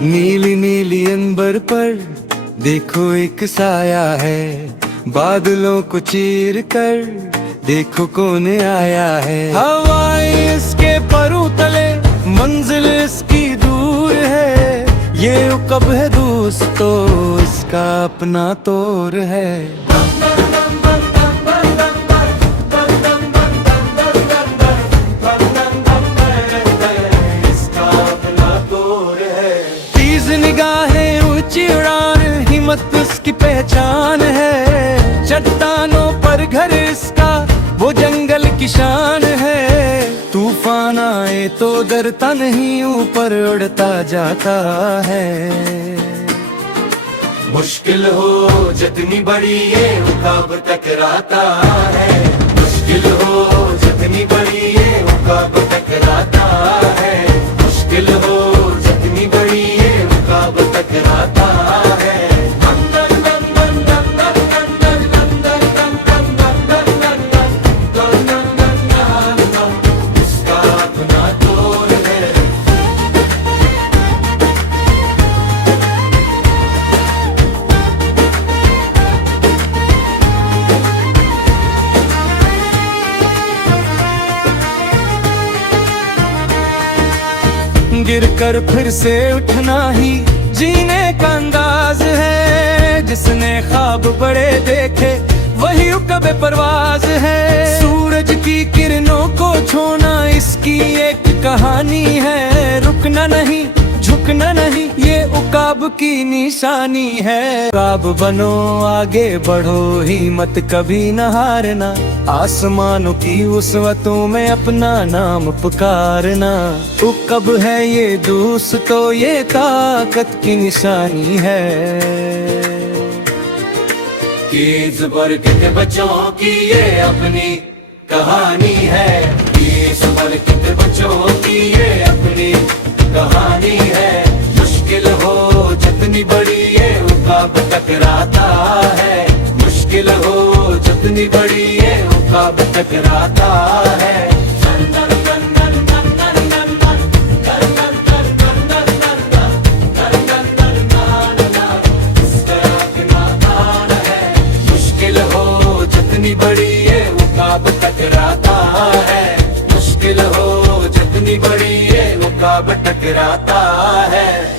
नीली नीली अंबर पर देखो एक साया है, बादलों को चीर कर देखो कौन आया है। हवाएं इसके परों तले, मंजिल इसकी दूर है, ये कब है दोस्तों इसका अपना तौर है। निगाहें ऊंची उड़ान, हिम्मत उसकी पहचान है। चट्टानों पर घर इसका, वो जंगल की शान है। तूफान आए तो डरता नहीं, ऊपर उड़ता जाता है। मुश्किल हो जितनी बड़ी ये उकाब टकराता है। मुश्किल हो जितनी बड़ी ये उकाब टकराता है। मुश्किल हो जितनी बड़ी ये उकाब टकराता है। इसका अपना तौर है। गिरकर फिर से उठना ही जीने का अंदाज है। जिसने ख्वाब बड़े देखे वही उकबे परवाज है। सूरज की किरणों को छोना इसकी एक कहानी है। रुकना नहीं झुकना नहीं, ये उकाब की निशानी है। उकाब बनो आगे बढ़ो, हिम्मत कभी न हारना। आसमानों की वसअतों में अपना नाम पुकारना। उकब है ये दोस्तों, ये ताकत की निशानी है। कीज बरकत बच्चों की ये अपनी कहानी है। कीज बरकत बच्चों की ये अपनी कहानी है। मुश्किल हो जितनी बड़ी ये उकाब टकराता है। मुश्किल हो जितनी बड़ी ये उकाब टकराता है। मुश्किल हो जितनी बड़ी ये उकाब टकराता है। मुश्किल हो जितनी बड़ी ये उकाब टकराता है।